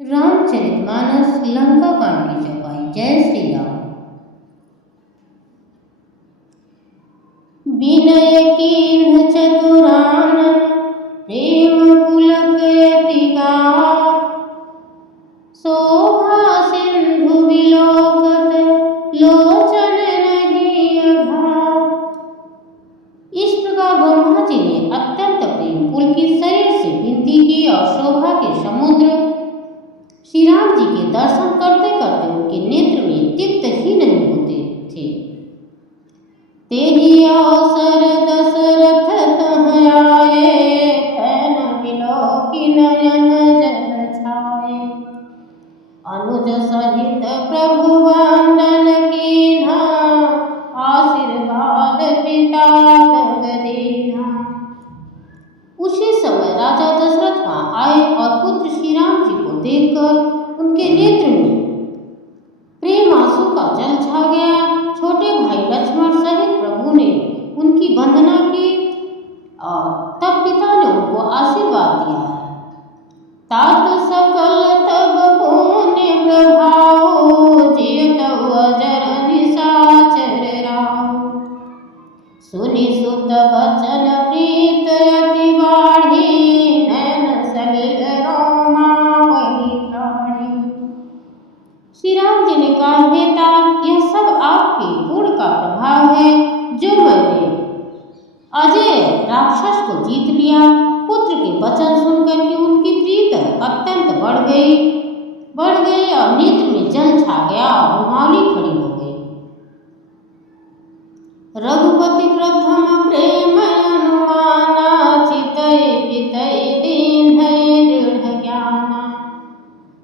रामचरितमानस लंका कांड की चौपाई। जय श्री राम। विनय कीर्ण चतुरानन प्रेम पुलक यति गात, शोभा सिंधु विलोकत लोचन नहीं अघात। इस प्रकार ब्रह्मा जी ने अत्यंत प्रेम पुलकित शरीर से विनती की और शोभा के समुद्र श्री राम जी के दर्शन करते करते उनके नेत्र में तृप्त ही नहीं होते थे। तेहि अवसर दशरथ तह आए, तैन बिलोकि नयन जल छाए। अनुज सहित प्रभु वंदन कीन्हा, आशीर्वाद पिता तब दीन्हा। उसी समय राजा दशरथ वहां आए और पुत्र श्री राम जी को देखकर उनके नेत्र में प्रेम आंसू का जल छा गया। छोटे भाई लक्ष्मण सहित प्रभु ने उनकी वंदना की और तब पिता ने उनको आशीर्वाद दिया है। तात सकल तब पुण्य प्रभाव, जियत अजर निशाचर राव। सुनि सुत बचन प्रीत यति बाढ़ी, नयन सलिल रोमावली त्राणी। श्री राम जी ने कहा, हे तात, यह सब आपके गुण का प्रभाव है जो मैंने अजय राक्षस को जीत लिया। पुत्र के वचन सुनकर के उनकी प्रीत अत्यंत बढ़ गई और नेत्र में जल छा गया और रुमावली खड़ी हो गई। रघुपति प्रथम प्रेम अनुमाना, चितई पितई दीन्है दृढ़ ज्ञाना।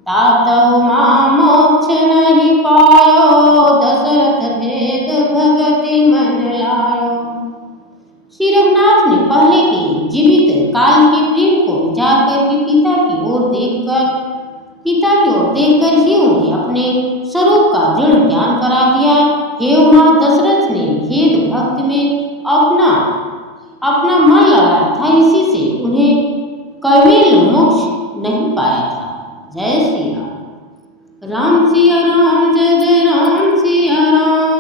तातहु मां मोक्ष नहीं पायो, दशरथ भेद भगति मन लायो। श्री रघुनाथ ने पहले के जीवित काल के प्रेम को जाकर के पिता की ओर देखकर ही उन्हें अपने स्वरूप का दृढ़ ज्ञान करा दिया। हे उमा, दशरथ ने भेद भक्ति में अपना मन लगाया था, इसी से उन्हें कबीर मोक्ष नहीं पाया था। जय श्री राम। राम सिया राम, जय जय राम सिया राम।